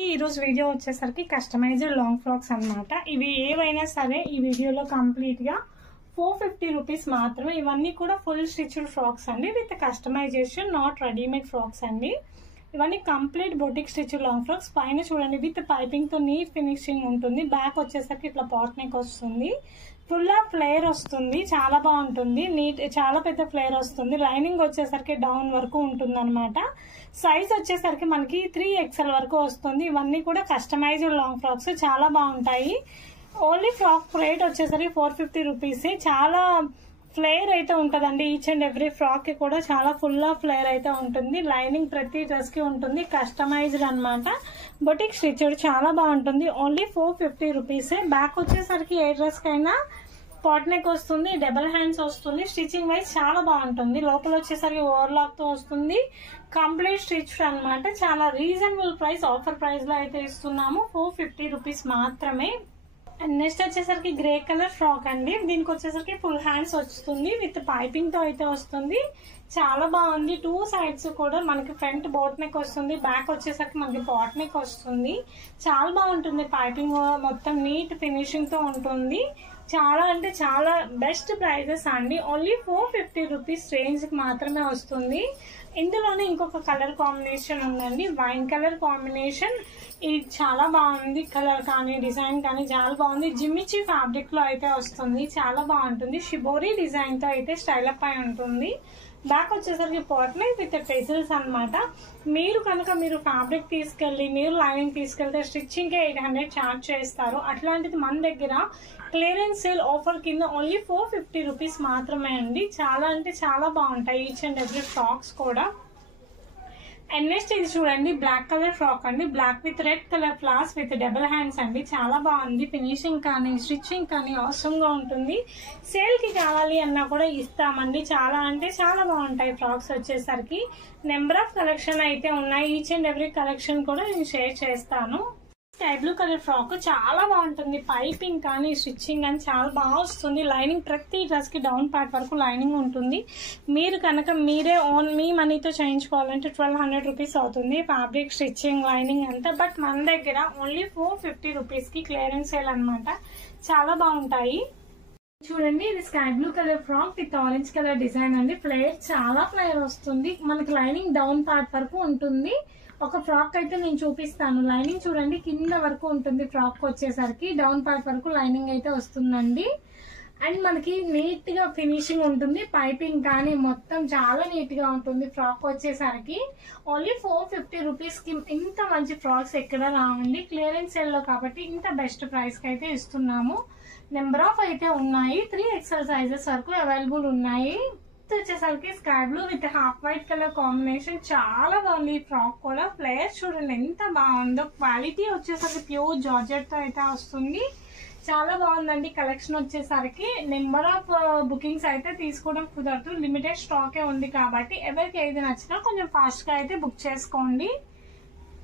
ఈ రోజు వీడియో వచ్చేసరికి కస్టమైజ్డ్ లాంగ్ ఫ్రాక్స్ అన్నమాట. ఇవి ఏవైనా సరే ఈ వీడియోలో కంప్లీట్ గా 450 రూపీస్ మాత్రమే. ఇవన్నీ కూడా ఫుల్ స్టిచ్డ్ ఫ్రాక్స్ అండి, with customisation, not readymade frocks అండి. ఇవన్నీ complete boutique stitched long frocks. పైన చూడండి విత్ పైపింగ్ తో నీట్ ఫినిషింగ్ ఉంటుంది. బ్యాక్ వచ్చేసరికి ఇట్లా పాట్ నెక్ వస్తుంది, ఫుల్ ఆఫ్ ఫ్లేర్ వస్తుంది, చాలా బాగుంటుంది. నీట్, చాలా పెద్ద ఫ్లేర్ వస్తుంది. లైనింగ్ వచ్చేసరికి డౌన్ వరకు ఉంటుంది అనమాట. సైజ్ వచ్చేసరికి మనకి 3XL వరకు వస్తుంది. ఇవన్నీ కూడా కస్టమైజ్డ్ లాంగ్ ఫ్రాక్స్, చాలా బాగుంటాయి. ఓన్లీ ఫ్రాక్ రేట్ వచ్చేసరికి 450 రూపీస్. చాలా ఫ్లేర్ అయితే ఉంటుందండి. ఈచ్ అండ్ ఎవ్రీ ఫ్రాక్ కి కూడా చాలా ఫుల్ ఆఫ్ ఫ్లేర్ అయితే ఉంటుంది. లైనింగ్ ప్రతి డ్రెస్ కి ఉంటుంది. కస్టమైజ్డ్ అనమాట, బొటిక్ స్టిచ్డ్, చాలా బాగుంటుంది. Only 450 rupees. బ్యాక్ వచ్చేసరికి ఏ డ్రెస్ కైనా పాట్ నెక్ వస్తుంది, డబుల్ హ్యాండ్స్ వస్తుంది. స్టిచ్చింగ్ వైజ్ చాలా బాగుంటుంది. లోపల వచ్చేసరికి ఓవర్లాక్ తో వస్తుంది. కంప్లీట్ స్టిచ్ అనమాట. చాలా రీజనబుల్ ప్రైస్, ఆఫర్ ప్రైస్ లో అయితే ఇస్తున్నాము. 450 రూపీస్ మాత్రమే. అండ్ నెక్స్ట్ వచ్చేసరికి గ్రే కలర్ ఫ్రాక్ అండి. దీనికి వచ్చేసరికి ఫుల్ హ్యాండ్స్ వస్తుంది, విత్ పైపింగ్ తో అయితే వస్తుంది. చాలా బాగుంది. 2 సైడ్స్ కూడా మనకి ఫ్రంట్ బోట్ నెక్ వస్తుంది, బ్యాక్ వచ్చేసరికి మనకి పాట్ నెక్ వస్తుంది. చాలా బాగుంటుంది. పైపింగ్ మొత్తం నీట్ ఫినిషింగ్ తో ఉంటుంది. చాలా అంటే చాలా బెస్ట్ ప్రైజెస్ అండి. ఓన్లీ 450 రూపీస్ రేంజ్ కి మాత్రమే వస్తుంది. ఇందులోనే ఇంకొక కలర్ కాంబినేషన్ ఉందండి, వైన్ కలర్ కాంబినేషన్. ఇది చాలా బాగుంది. కలర్ కానీ డిజైన్ కానీ చాలా బాగుంది. జిమ్మిచ్చి ఫ్యాబ్రిక్ లో అయితే వస్తుంది, చాలా బాగుంటుంది. షిబోరీ డిజైన్ తో అయితే స్టైల్ అప్ అయి ఉంటుంది. బ్యాక్ వచ్చేసరికి పాట్ నెక్ విత్ టెజిల్స్ అనమాట. మీరు కనుక మీరు ఫ్యాబ్రిక్ తీసుకెళ్లి మీరు లైనింగ్ తీసుకెళ్తే స్టిచ్చింగ్ కి 800 ఛార్జ్ చేస్తారు. అట్లాంటిది మన దగ్గర క్లియరెన్స్ సేల్ ఆఫర్ కింద ఓన్లీ 450 రూపీస్ మాత్రమే అండి. చాలా అంటే చాలా బాగుంటాయి ఈచ్ అండ్ ఎవ్రీ ఫ్రాక్స్ కూడా. అండ్ నెక్స్ట్ ఇది చూడండి, బ్లాక్ కలర్ ఫ్రాక్ అండి. Black with red colour flowers with double hands అండి. చాలా బాగుంది. ఫినిషింగ్ కానీ స్టిచ్చింగ్ కానీ అవసరం గా ఉంటుంది. సేల్ కి కావాలి అన్నా కూడా ఇస్తామండి. చాలా అంటే చాలా బాగుంటాయి ఫ్రాక్స్ వచ్చేసరికి. నెంబర్ ఆఫ్ కలెక్షన్ అయితే ఉన్నాయి. ఈచ్ అండ్ ఎవ్రీ కలెక్షన్ కూడా నేను షేర్ చేస్తాను. స్కై బ్లూ కలర్ ఫ్రాక్ చాలా బాగుంటుంది. పైపింగ్ కానీ స్టిచ్చింగ్ కానీ చాలా బాగా వస్తుంది. లైనింగ్ ప్రతి డ్రెస్ కి డౌన్ పార్ట్ వరకు లైనింగ్ ఉంటుంది. మీరు కనుక మీరే మీ మనీతో చేయించుకోవాలంటే 1200 రూపీస్ అవుతుంది, ఫ్యాబ్రిక్, స్టిచ్చింగ్, లైనింగ్ అంతా. బట్ మన దగ్గర ఓన్లీ 450 రూపీస్ కి క్లియరెన్స్ సేల్ అనమాట. చాలా బాగుంటాయి. చూడండి, ఇది sky blue colour frock with orange colour design అండి. ఫ్లేర్ చాలా ఫ్లేర్ వస్తుంది. మనకి లైనింగ్ డౌన్ పార్ట్ వరకు ఉంటుంది. ఒక ఫ్రాక్ అయితే నేను చూపిస్తాను. లైనింగ్ చూడండి కింద వరకు ఉంటుంది. ఫ్రాక్ వచ్చేసరికి డౌన్ పార్ట్ వరకు లైనింగ్ అయితే వస్తుందండి. అండ్ మనకి నీట్ గా ఫినిషింగ్ ఉంటుంది. పైపింగ్ కానీ మొత్తం చాలా నీట్ గా ఉంటుంది. ఫ్రాక్ వచ్చేసరికి ఓన్లీ 450 రూపీస్ కి ఇంత మంచి ఫ్రాక్స్ ఎక్కడ రావండి. క్లియరెన్స్ సేల్ లో కాబట్టి ఇంత బెస్ట్ ప్రైస్ కి అయితే ఇస్తున్నాము. నెంబర్ ఆఫ్ అయితే ఉన్నాయి. 3XL సైజెస్ వరకు అవైలబుల్ ఉన్నాయి. వచ్చేసరికి sky blue with half white colour combination. చాలా బాగుంది ఈ ఫ్రాక్ కూడా. ఫ్లేయర్ చూడండి ఎంత బాగుందో. క్వాలిటీ వచ్చేసరికి ప్యూర్ జార్జెట్ తో అయితే వస్తుంది. చాలా బాగుందండి కలెక్షన్ వచ్చేసరికి. నెంబర్ ఆఫ్ బుకింగ్స్ అయితే తీసుకోవడం కుదరదు, లిమిటెడ్ స్టాకే ఉంది కాబట్టి ఎవరికి ఏది నచ్చినా కొంచెం ఫాస్ట్ గా అయితే బుక్ చేసుకోండి.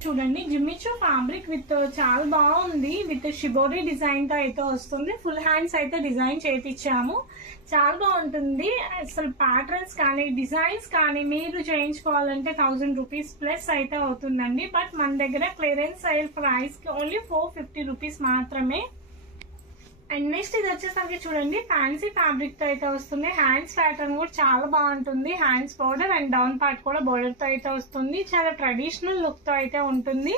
చూడండి, జిమ్మిచూ ఫ్యాబ్రిక్ విత్ చాలా బాగుంది. విత్ షిబోరీ డిజైన్ తో అయితే వస్తుంది. ఫుల్ హ్యాండ్స్ అయితే డిజైన్ చేయించాము. చాలా బాగుంటుంది. అసలు ప్యాటర్న్స్ కానీ డిజైన్స్ కానీ మీరు చేయించుకోవాలంటే 1000 రూపీస్ ప్లస్ అయితే అవుతుందండి. బట్ మన దగ్గర క్లియరెన్స్ సేల్ ప్రైస్ కి ఓన్లీ 450 రూపీస్ మాత్రమే. అండ్ నెక్స్ట్ ఇది వచ్చేసరికి చూడండి, ఫ్యాన్సీ ఫ్యాబ్రిక్ తో అయితే వస్తుంది. హ్యాండ్స్ ప్యాటర్న్ కూడా చాలా బాగుంటుంది. Hands border and down part కూడా బోర్డర్ తో అయితే వస్తుంది. చాలా ట్రెడిషనల్ లుక్ తో అయితే ఉంటుంది.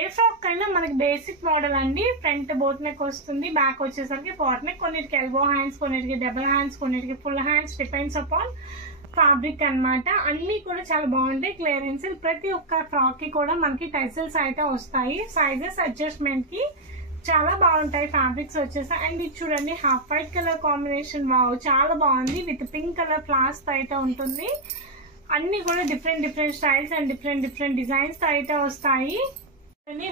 ఏ ఫ్రాక్ అయినా మనకి బేసిక్ మోడల్ అండి. ఫ్రంట్ బోట్ నెక్ వస్తుంది, బ్యాక్ వచ్చేసరికి పాట్ నెక్. కొన్నిటికి ఎల్బో హ్యాండ్స్, కొన్నిటికి డబుల్ హ్యాండ్స్, కొన్నిటికి full hands, depends upon fabric అనమాట. అన్ని కూడా చాలా బాగుంటాయి. క్లియరెన్స్ ప్రతి ఒక్క ఫ్రాక్ కి కూడా మనకి టెసిల్స్ అయితే వస్తాయి. సైజెస్ అడ్జస్ట్మెంట్ కి చాలా బాగుంటాయి ఫ్యాబ్రిక్స్ వచ్చేసి. అండ్ ఇది చూడండి, half white colour combination. Wow, చాలా బాగుంది. విత్ పింక్ కలర్ ఫ్లవర్స్ తో అయితే ఉంటుంది. అన్ని కూడా different different styles and different designs తో అయితే వస్తాయి.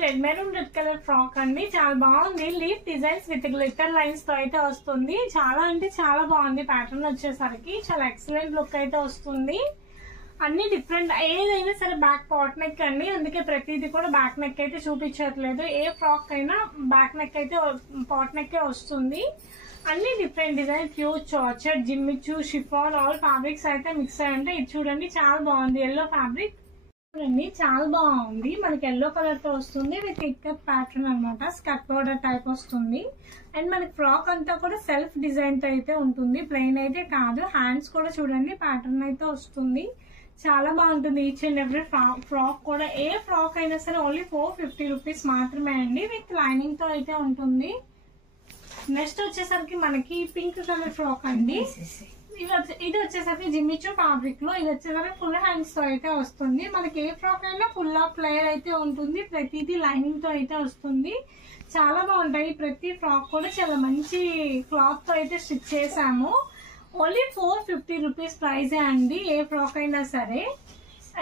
Red maroon red colour frock అండి. చాలా బాగుంది. Leaf designs with glitter lines తో అయితే వస్తుంది. చాలా అంటే చాలా బాగుంది. ప్యాటర్న్ వచ్చేసరికి చాలా ఎక్సలెంట్ లుక్ అయితే వస్తుంది. అన్ని డిఫరెంట్, ఏదైనా సరే బ్యాక్ పాట్ నెక్ అండి. అందుకే ప్రతిదీ కూడా బ్యాక్ నెక్ అయితే చూపించట్లేదు. ఏ ఫ్రాక్ అయినా బ్యాక్ నెక్ అయితే పాట్ నెక్ వస్తుంది. అన్ని different design, pure georgette, Jimmy Choo, chiffon, all fabrics అయితే మిక్స్ అయి ఉంటాయి. ఇది చూడండి చాలా బాగుంది. ఎల్లో ఫ్యాబ్రిక్ చూడండి చాలా బాగుంది. మనకి ఎల్లో కలర్ తో వస్తుంది విత్ ఇక్కత్ ప్యాటర్న్ అనమాట. స్కర్ట్ బోర్డర్ టైప్ వస్తుంది. అండ్ మనకి ఫ్రాక్ అంతా కూడా సెల్ఫ్ డిజైన్ తో అయితే ఉంటుంది, ప్లెయిన్ అయితే కాదు. హ్యాండ్స్ కూడా చూడండి ప్యాటర్న్ అయితే వస్తుంది, చాలా బాగుంటుంది. ఈచ్ అండ్ ఎవ్రీ ఫ్రాక్ కూడా, ఏ ఫ్రాక్ అయినా సరే ఓన్లీ 450 రూపీస్ మాత్రమే అండి, విత్ లైనింగ్ తో అయితే ఉంటుంది. నెక్స్ట్ వచ్చేసరికి మనకి పింక్ కలర్ ఫ్రాక్ అండి. ఇది వచ్చేసరికి జిమ్మిచూ ఫ్యాబ్రిక్ లో, ఇది వచ్చేసరికి ఫుల్ హ్యాండ్స్ తో అయితే వస్తుంది. మనకి ఏ ఫ్రాక్ అయినా ఫుల్ ఆఫ్ ఫ్లేయర్ అయితే ఉంటుంది, ప్రతిదీ లైనింగ్ తో అయితే వస్తుంది. చాలా బాగుంటాయి. ప్రతి ఫ్రాక్ కూడా చాలా మంచి క్లాత్ తో అయితే స్టిచ్ చేసాము. ఓన్లీ 450 రూపీస్ ప్రైజే అండి, ఏ ఫ్రాక్ అయినా సరే.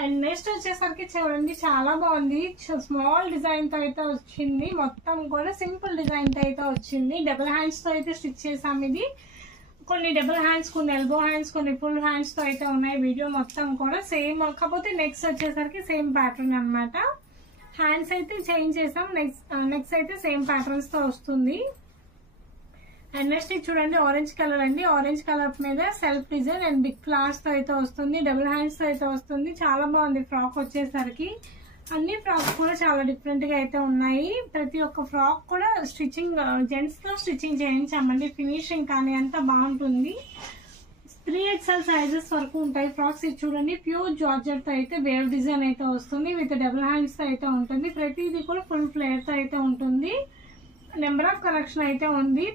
అండ్ నెక్స్ట్ వచ్చేసరికి చూడండి చాలా బాగుంది. స్మాల్ డిజైన్ తో అయితే వచ్చింది, మొత్తం కూడా సింపుల్ డిజైన్ తో అయితే వచ్చింది. డబుల్ హ్యాండ్స్ తో అయితే స్టిచ్ చేసాం. ఇది కొన్ని డబుల్ హ్యాండ్స్, కొన్ని ఎల్బో హ్యాండ్స్, కొన్ని ఫుల్ హ్యాండ్స్ తో అయితే ఉన్నాయి. వీడియో మొత్తం కూడా సేమ్, కాకపోతే నెక్స్ట్ వచ్చేసరికి సేమ్ ప్యాటర్న్ అన్నమాట. హ్యాండ్స్ అయితే చేంజ్ చేసాం, నెక్స్ట్ అయితే సేమ్ ప్యాటర్న్స్ తో వస్తుంది. అండ్ నెక్స్ట్ ఇది చూడండి ఆరెంజ్ కలర్ అండి. ఆరెంజ్ కలర్ మీద self design and big flowers తో అయితే వస్తుంది, డబుల్ హ్యాండ్స్ తో అయితే వస్తుంది. చాలా బాగుంది ఫ్రాక్ వచ్చేసరికి. అన్ని ఫ్రాక్స్ కూడా చాలా డిఫరెంట్ గా అయితే ఉన్నాయి. ప్రతి ఒక్క ఫ్రాక్ కూడా స్టిచ్చింగ్ జెంట్స్ తో స్టిచ్చింగ్ చేయించామండి. ఫినిషింగ్ కానీ అంతా బాగుంటుంది. 3XL సైజెస్ వరకు ఉంటాయి ఫ్రాక్స్. ఇది చూడండి ప్యూర్ జార్జెట్ తో అయితే వేవ్ డిజైన్ అయితే వస్తుంది, విత్ డబుల్ హ్యాండ్స్ తో అయితే ఉంటుంది. ప్రతిదీ కూడా ఫుల్ ఫ్లేర్ తో అయితే ఉంటుంది. నెంబర్ ఆఫ్ కలెక్షన్ అయితే ఉంది.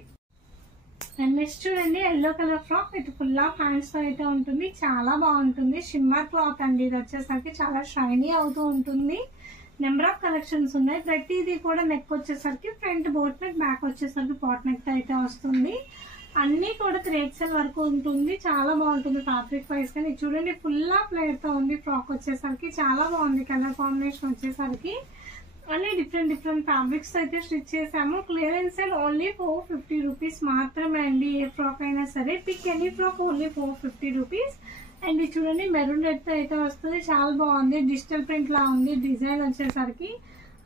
అండ్ నెక్స్ట్ చూడండి yellow colour frock with full of hands తో అయితే ఉంటుంది, చాలా బాగుంటుంది. షిమ్మర్ క్లాత్ అండి, ఇది వచ్చేసరికి చాలా షైనీ అవుతూ ఉంటుంది. నెంబర్ ఆఫ్ కలెక్షన్స్ ఉన్నాయి. ప్రతిదీ కూడా నెక్ వచ్చేసరికి ఫ్రంట్ బోట్ నెక్, బ్యాక్ వచ్చేసరికి పాట్ నెక్ తో అయితే వస్తుంది. అన్ని కూడా 3XL వరకు ఉంటుంది, చాలా బాగుంటుంది ఫ్యాబ్రిక్ వైజ్. కానీ చూడండి ఫుల్ ఆఫ్ లేయర్ తో ఉంది ఫ్రాక్ వచ్చేసరికి, చాలా బాగుంది. కలర్ కాంబినేషన్ వచ్చేసరికి అన్ని డిఫరెంట్ ఫ్యాబ్రిక్స్ అయితే స్టిచ్ చేసాము. క్లియరెన్స్ సేల్ ఓన్లీ 450 రూపీస్ మాత్రమే అండి, ఏ ఫ్రాక్ అయినా సరే. Pick any frock only 450 rupees. And ఇది చూడండి మెరూన్ రెడ్ తో అయితే వస్తుంది, చాలా బాగుంది. డిజిటల్ ప్రింట్ లా ఉంది డిజైన్ వచ్చేసరికి.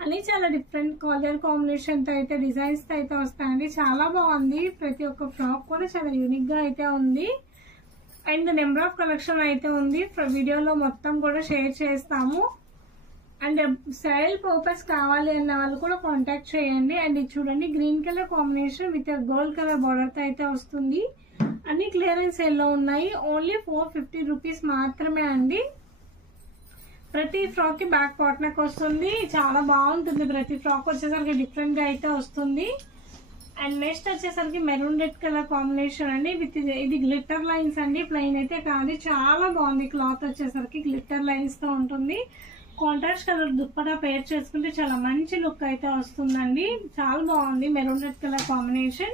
అన్ని చాలా డిఫరెంట్ కలర్ కాంబినేషన్ తో అయితే డిజైన్స్ తో అయితే వస్తాయండి, చాలా బాగుంది. ప్రతి ఒక్క ఫ్రాక్ కూడా చాలా యూనిక్ గా అయితే ఉంది. అండ్ నెంబర్ ఆఫ్ కలెక్షన్ అయితే ఉంది, వీడియోలో మొత్తం కూడా షేర్ చేస్తాము. అండ్ సేల్ పర్పస్ కావాలి అన్న వాళ్ళు కూడా కాంటాక్ట్ చేయండి. అండ్ ఇది చూడండి green colour combination with gold colour border తో అయితే వస్తుంది. అన్ని క్లియరెన్స్ సేల్ లో ఉన్నాయి, ఓన్లీ 450 రూపీస్ మాత్రమే అండి. ప్రతి ఫ్రాక్ కి బ్యాక్ పాట్ నెక్ వస్తుంది, చాలా బాగుంటుంది. ప్రతి ఫ్రాక్ వచ్చేసరికి డిఫరెంట్ గా అయితే వస్తుంది. అండ్ నెక్స్ట్ వచ్చేసరికి మెరూన్ రెడ్ కలర్ కాంబినేషన్ అండి, విత్ ఇది గ్లిట్టర్ లైన్స్ అండి, ప్లెయిన్ అయితే కాదు. చాలా బాగుంది క్లాత్ వచ్చేసరికి, గ్లిట్టర్ లైన్స్ తో ఉంటుంది. కాంట్రాస్ట్ కలర్ దుప్పటా పేర్ చేసుకుంటే చాలా మంచి లుక్ అయితే వస్తుందండి, చాలా బాగుంది maroon red colour combination.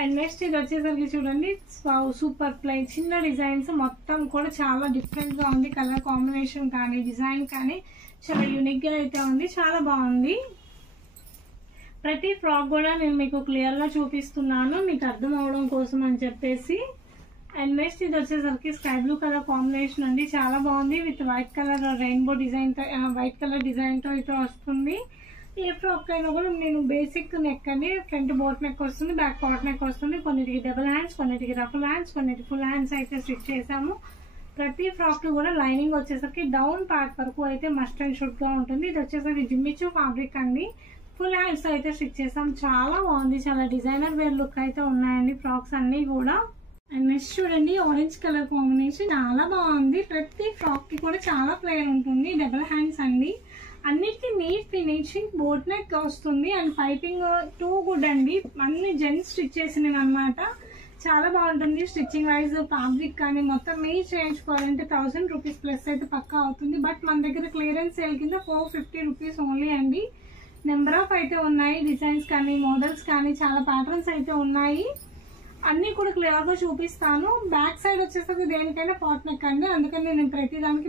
And next ఇది వచ్చేసరికి చూడండి సూపర్ ప్లెయిన్ చిన్న డిజైన్స్, మొత్తం కూడా చాలా డిఫరెంట్ గా ఉంది. కలర్ కాంబినేషన్ కానీ డిజైన్ కానీ చాలా యూనిక్ గా అయితే ఉంది, చాలా బాగుంది. ప్రతి ఫ్రాక్ కూడా నేను మీకు క్లియర్ గా చూపిస్తున్నాను, మీకు అర్థం అవడం కోసం అని చెప్పేసి. అండ్ నెక్స్ట్ ఇది వచ్చేసరికి స్కై బ్లూ కలర్ కాంబినేషన్ అండి, చాలా బాగుంది. With white colour rainbow design తో, వైట్ కలర్ డిజైన్ తో అయితే వస్తుంది. ఏ ఫ్రాక్ అయినా కూడా నేను బేసిక్ నెక్ అండి, ఫ్రంట్ బోట్ నెక్ వస్తుంది, బ్యాక్ పాట్ నెక్ వస్తుంది. కొన్నిటికి డబుల్ హ్యాండ్స్, కొన్నిటికి రఫుల్ హ్యాండ్స్, కొన్నిటికి ఫుల్ హ్యాండ్స్ అయితే స్టిచ్ చేసాము. ప్రతి ఫ్రాక్ కి కూడా లైనింగ్ వచ్చేసరికి డౌన్ పార్ట్ వరకు అయితే మస్ట్ అండ్ షుడ్ గా ఉంటుంది. ఇది వచ్చేసరికి జిమ్మిచూ ఫ్యాబ్రిక్ అండి, ఫుల్ హ్యాండ్స్ అయితే స్టిచ్ చేసాం, చాలా బాగుంది. చాలా డిజైనర్ వేర్ లుక్ అయితే ఉన్నాయండి ఫ్రాక్స్ అన్ని కూడా. అండ్ నెక్స్ట్ చూడండి ఆరెంజ్ కలర్ కాంబినేషన్, చాలా బాగుంది. ప్రతి ఫ్రాక్ కి కూడా చాలా ప్లేన్ ఉంటుంది, డబుల్ హ్యాండ్స్ అండి. అన్నిటికీ నీట్ ఫినిషింగ్, బోట్ నెక్ వస్తుంది. అండ్ పైపింగ్ టూ గుడ్ అండి, అన్ని జెంట్స్ స్టిచ్ చేసినవి అనమాట. చాలా బాగుంటుంది స్టిచ్చింగ్ వైజ్. ఫ్యాబ్రిక్ కానీ మొత్తం మీరు చేయించుకోవాలంటే 1000 రూపీస్ ప్లస్ అయితే పక్కా అవుతుంది. బట్ మన దగ్గర క్లియరెన్స్ సేల్ కింద 450 రూపీస్ ఓన్లీ అండి. నెంబర్ ఆఫ్ అయితే ఉన్నాయి, డిజైన్స్ కానీ మోడల్స్ కానీ చాలా ప్యాటర్న్స్ అయితే ఉన్నాయి. అన్ని కూడా క్లియర్ గా చూపిస్తాను. బ్యాక్ సైడ్ వచ్చేసరికి దేనికైనా పాట్ నెక్ అండి, అందుకని నేను ప్రతి దానికి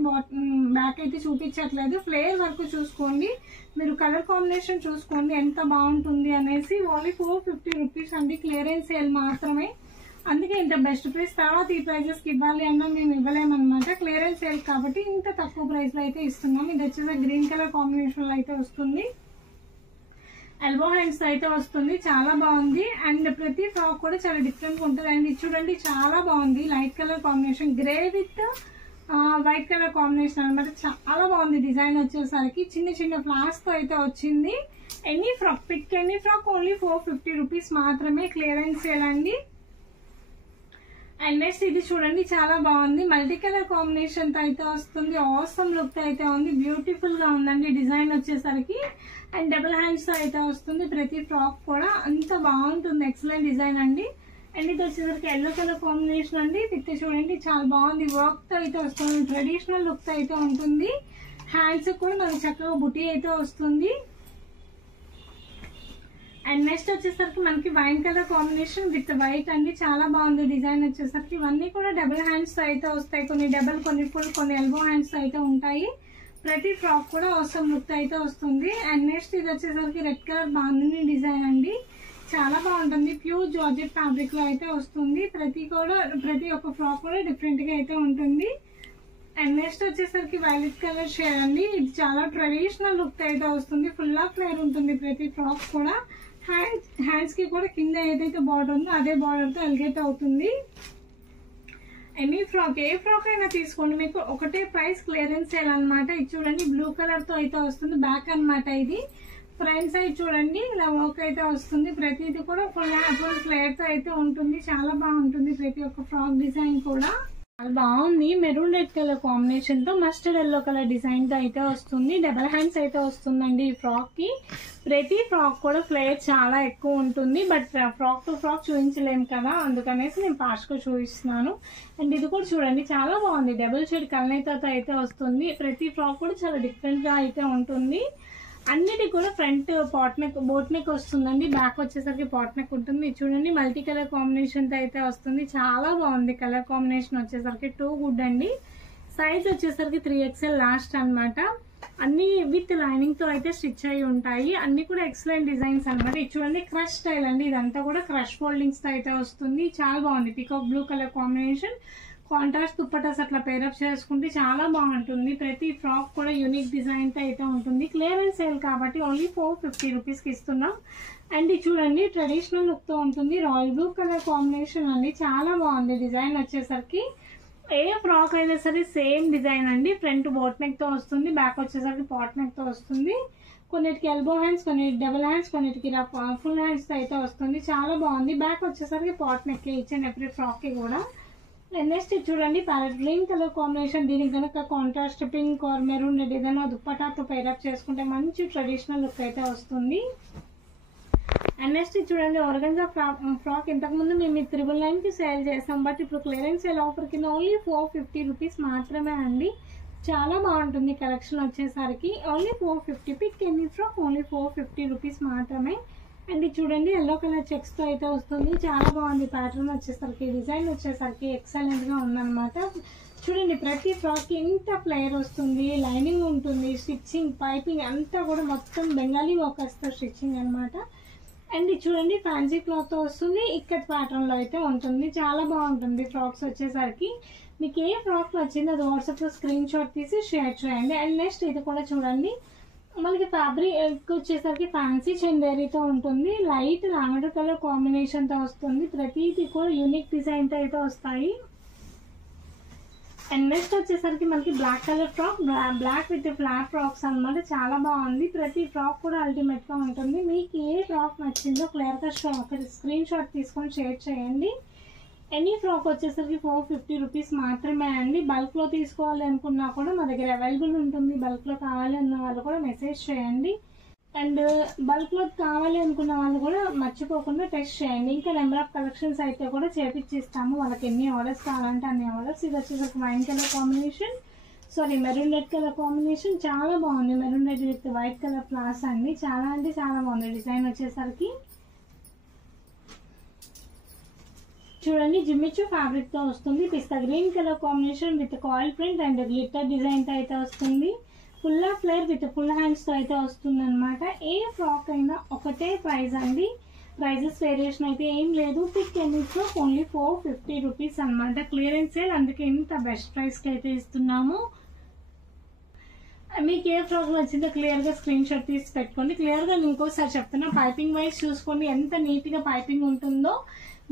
బ్యాక్ అయితే చూపించట్లేదు. ఫ్లేర్ వరకు చూసుకోండి, మీరు కలర్ కాంబినేషన్ చూసుకోండి ఎంత బాగుంటుంది అనేసి. ఓన్లీ 450 రూపీస్ అండి, క్లియరెన్స్ సేల్ మాత్రమే, అందుకే ఇంత బెస్ట్ ప్రైస్. తర్వాత ఈ ప్రైజెస్ కి ఇవ్వాలి అన్నా మేము ఇవ్వలేమన్నమాట, క్లియరెన్స్ సేల్ కాబట్టి ఇంత తక్కువ ప్రైస్ లో అయితే ఇస్తున్నాం. ఇది వచ్చేసి గ్రీన్ కలర్ కాంబినేషన్ లో అయితే వస్తుంది, ఎల్బో హ్యాండ్స్ అయితే వస్తుంది, చాలా బాగుంది. అండ్ ప్రతి ఫ్రాక్ కూడా చాలా డిఫరెంట్ గా ఉంటుంది. అండ్ ఇది చూడండి చాలా బాగుంది, light colour combination grey with white colour combination అనమాట. చాలా బాగుంది డిజైన్ వచ్చేసరికి. చిన్న చిన్న ఫ్లవర్స్ తో అయితే వచ్చింది. Any frock pick any frock only 450 rupees మాత్రమే. క్లియరెన్స్ సేల్ అండి. అండ్ నెక్స్ట్ ఇది చూడండి, చాలా బాగుంది. మల్టీ కలర్ కాంబినేషన్ తో అయితే వస్తుంది. ఆసమ్ లుక్ తో అయితే ఉంది. బ్యూటిఫుల్ గా ఉందండి డిజైన్ వచ్చేసరికి. అండ్ డబుల్ హ్యాండ్స్ తో అయితే వస్తుంది. ప్రతి ఫ్రాక్ కూడా అంత బాగుంటుంది. ఎక్సలెంట్ డిజైన్ అండి. అండ్ ఇది వచ్చేసరికి ఎల్లో కలర్ కాంబినేషన్ అండి. విత్ చూడండి చాలా బాగుంది. వర్క్ తో అయితే వస్తుంది. ట్రెడిషనల్ లుక్ తో అయితే ఉంటుంది. హ్యాండ్స్ కూడా మనకి చక్కగా బుటీ అయితే వస్తుంది. అండ్ నెక్స్ట్ వచ్చేసరికి మనకి wine colour combination with white అండి. చాలా బాగుంది డిజైన్ వచ్చేసరికి. ఇవన్నీ కూడా డబుల్ హ్యాండ్స్ తో అయితే వస్తాయి. కొన్ని డబుల్, కొన్ని ఫుల్, కొన్ని ఎల్బో హ్యాండ్స్ తో అయితే ఉంటాయి. ప్రతి ఫ్రాక్ కూడా అవసరం లుక్ అయితే వస్తుంది. అండ్ నెక్స్ట్ ఇది వచ్చేసరికి రెడ్ కలర్ బాగుంది డిజైన్ అండి. చాలా బాగుంటుంది. ప్యూర్ జార్జెట్ ఫ్యాబ్రిక్ లో అయితే వస్తుంది. ప్రతి ఒక్క ఫ్రాక్ కూడా డిఫరెంట్ గా అయితే ఉంటుంది. అండ్ నెక్స్ట్ వచ్చేసరికి వైలెట్ కలర్ షేడ్ అండి. ఇది చాలా ట్రెడిషనల్ లుక్ అయితే వస్తుంది. ఫుల్ ఆఫ్ ఫ్లేర్ ఉంటుంది ప్రతి ఫ్రాక్ కూడా. హ్యాండ్స్ కి కూడా కింద ఏదైతే బార్డర్ ఉందో అదే బార్డర్ తో ఎలిగేట్ అవుతుంది. ఎనీ ఫ్రాక్, ఏ ఫ్రాక్ అయినా తీసుకోండి, మీకు ఒకటే ప్రైస్. క్లియరెన్స్ సేల్ అనమాట. ఇది చూడండి బ్లూ కలర్ తో అయితే వస్తుంది. బ్యాక్ అనమాట ఇది. ఫ్రంట్ సైడ్ చూడండి ఇలా వర్క్ అయితే వస్తుంది. ప్రతిది కూడా ఫుల్ ఫ్లేర్ తో అయితే ఉంటుంది. చాలా బాగుంటుంది ప్రతి ఒక్క ఫ్రాక్ డిజైన్ కూడా. చాలా బాగుంది. మెరూన్ రెడ్ కలర్ కాంబినేషన్ తో మస్టర్డ్ ఎల్లో కలర్ డిజైన్ తో అయితే వస్తుంది. డబల్ హ్యాండ్స్ అయితే వస్తుందండి ఈ ఫ్రాక్ కి. ప్రతి ఫ్రాక్ కూడా ఫ్లేర్ చాలా ఎక్కువ ఉంటుంది. బట్ ఫ్రాక్ టు ఫ్రాక్ చూపించలేము కదా, అందుకనేసి నేను ఫాస్ట్ గా చూపిస్తున్నాను. అండ్ ఇది కూడా చూడండి చాలా బాగుంది. డబుల్ షేడ్ కలనేతో అయితే వస్తుంది. ప్రతి ఫ్రాక్ కూడా చాలా డిఫరెంట్ గా అయితే ఉంటుంది. అన్నిటి కూడా ఫ్రంట్ బోట్ నెక్ వస్తుందండి. బ్యాక్ వచ్చేసరికి పాట్ నెక్ ఉంటుంది. చూడండి మల్టీ కలర్ కాంబినేషన్ తో అయితే వస్తుంది. చాలా బాగుంది కలర్ కాంబినేషన్ వచ్చేసరికి. టూ గుడ్ అండి. సైజ్ వచ్చేసరికి 3XL లాస్ట్ అనమాట. అన్ని విత్ లైనింగ్ తో అయితే స్టిచ్ అయి ఉంటాయి. అన్ని కూడా ఎక్సలెంట్ డిజైన్స్ అనమాట. ఇది చూడండి క్రష్ స్టైల్ అండి. ఇదంతా కూడా క్రష్ ఫోల్డింగ్స్ తో అయితే వస్తుంది. చాలా బాగుంది. Peacock blue colour combination. Contrast dupattas అట్లా పేరప్ చేసుకుంటే చాలా బాగుంటుంది. ప్రతి ఫ్రాక్ కూడా యూనిక్ డిజైన్ తో అయితే ఉంటుంది. క్లియరెన్స్ సేల్ కాబట్టి ఓన్లీ 450 రూపీస్ కి ఇస్తున్నాం. అండ్ ఇది చూడండి ట్రెడిషనల్ లుక్ తో ఉంటుంది. రాయల్ బ్లూ కలర్ కాంబినేషన్ అండి. చాలా బాగుంది డిజైన్ వచ్చేసరికి. ఏ ఫ్రాక్ అయినా సరే సేమ్ డిజైన్ అండి. ఫ్రంట్ బోట్ నెక్ తో వస్తుంది. బ్యాక్ వచ్చేసరికి పాట్ నెక్ తో వస్తుంది. కొన్నిటికి ఎల్బో హ్యాండ్స్, కొన్ని డబుల్ హ్యాండ్స్, కొన్నిటికి ఫుల్ హ్యాండ్స్ తో అయితే వస్తుంది. చాలా బాగుంది. బ్యాక్ వచ్చేసరికి పాట్ నెక్ ఇచ్చిన ఎవ్రీ ఫ్రాక్ కి కూడా. నెక్స్ట్ చూడండి ప్యారెట్ గ్రీన్ కలర్ కాంబినేషన్. దీనికి కనుక contrast pink or maroon red ఏదైనా దుప్పటాతో పేరప్ చేసుకుంటే మంచి ట్రెడిషనల్ లుక్ అయితే వస్తుంది. అండ్ నెక్స్ట్ చూడండి ఆర్గంజా ఫ్రాక్. ఇంతకుముందు మేము 999 కి సేల్ చేసాం. బట్ ఇప్పుడు క్లియరెన్స్ సేల్ ఆఫర్ కింద ఓన్లీ 450 రూపీస్ మాత్రమే అండి. చాలా బాగుంటుంది కలెక్షన్ వచ్చేసరికి. Only 450. Pick any frock only 450 rupees మాత్రమే. అండ్ చూడండి ఎల్లో కలర్ చెక్స్ తో అయితే వస్తుంది. చాలా బాగుంది ప్యాటర్న్ వచ్చేసరికి. డిజైన్ వచ్చేసరికి ఎక్సలెంట్ గా ఉందన్నమాట. చూడండి ప్రతి ఫ్రాక్ కి ఇంత ఫ్లేయర్ వస్తుంది. లైనింగ్ ఉంటుంది. స్టిచ్చింగ్ పైపింగ్ అంతా కూడా మొత్తం బెంగాలీ వర్కర్స్ తో స్టిచ్చింగ్ అనమాట. అండ్ చూడండి ఫ్యాన్సీ క్లాత్ తో వస్తుంది. ఇక్కత్ ప్యాటర్న్ లో అయితే ఉంటుంది. చాలా బాగుంటుంది ఫ్రాక్స్ వచ్చేసరికి. మీకు ఏ ఫ్రాక్ నచ్చిందో అది వాట్సాప్ లో స్క్రీన్ షాట్ తీసి షేర్ చేయండి. అండ్ నెక్స్ట్ ఇది కూడా చూడండి మనకి ఫ్యాబ్రిక్ వచ్చేసరికి ఫ్యాన్సీ చందేరీతో ఉంటుంది. లైట్ లావెండర్ కలర్ కాంబినేషన్ తో వస్తుంది. ప్రతిదీ కూడా యూనిక్ డిజైన్ తో అయితే వస్తాయి. అండ్ నెక్స్ట్ వచ్చేసరికి మనకి black colour frock. Black with flat frocks అనమాట. చాలా బాగుంది. ప్రతి ఫ్రాక్ కూడా అల్టిమేట్ గా ఉంటుంది. మీకు ఏ ఫ్రాక్ నచ్చిందో క్లియర్ గా స్క్రీన్ షాట్ తీసుకొని షేర్ చేయండి. ఎనీ ఫ్రాక్ వచ్చేసరికి 450 రూపీస్ మాత్రమే అండి. బల్క్ లో తీసుకోవాలి అనుకున్నా కూడా మా దగ్గర అవైలబుల్ ఉంటుంది. బల్క్ లో కావాలి అన్న వాళ్ళు కూడా మెసేజ్ చేయండి. అండ్ బల్క్ లో కావాలి అనుకున్న వాళ్ళు కూడా మర్చిపోకుండా టెస్ట్ చేయండి. ఇంకా నెంబర్ ఆఫ్ కలెక్షన్స్ అయితే కూడా చేపిచ్చిస్తాము. వాళ్ళకి ఎన్ని ఆర్డర్స్ కావాలంటే అన్ని ఆర్డర్స్. ఇది వచ్చేసరికి wine colour combination, maroon red colour combination. చాలా బాగుంది. Maroon red with white colour flowers అండి. చాలా అంటే చాలా బాగుంది డిజైన్ వచ్చేసరికి. చూడండి జిమ్మిచు ఫ్యాబ్రిక్ తో వస్తుంది. పిస్తా green colour combination with coil print and glitter design తో అయితే వస్తుంది. Full of flare with full hands తో అయితే వస్తుంది అనమాట. ఏ ఫ్రాక్ అయినా ఒకటే ప్రైస్ అండి. ప్రైజెస్ వేరియేషన్ అయితే ఏం లేదు. Pick any frock only 450 rupees అనమాట. క్లియరెన్స్ సేల్, అందుకే ఇంత బెస్ట్ ప్రైస్ కి అయితే ఇస్తున్నాము. మీకు ఏ ఫ్రాక్ నచ్చిందో క్లియర్ గా స్క్రీన్ షాట్ తీసి పెట్టుకోండి. క్లియర్ గా ఇంకోసారి చెప్తున్నా, పైపింగ్ వైజ్ చూసుకోండి ఎంత నీట్ గా పైపింగ్ ఉంటుందో.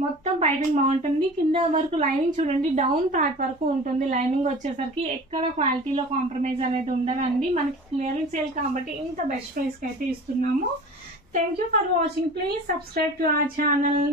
మొత్తం పైపింగ్ బాగుంటుంది. కింద వరకు లైనింగ్ చూడండి, డౌన్ ప్యాట్ వరకు ఉంటుంది. లైనింగ్ వచ్చేసరికి ఎక్కడ క్వాలిటీలో కాంప్రమైజ్ అనేది ఉండదండి. మనకి క్లియరెన్స్ సేల్ కాబట్టి ఇంత బెస్ట్ ప్రైస్ కి అయితే ఇస్తున్నాము. Thank you for watching. Please subscribe to our channel.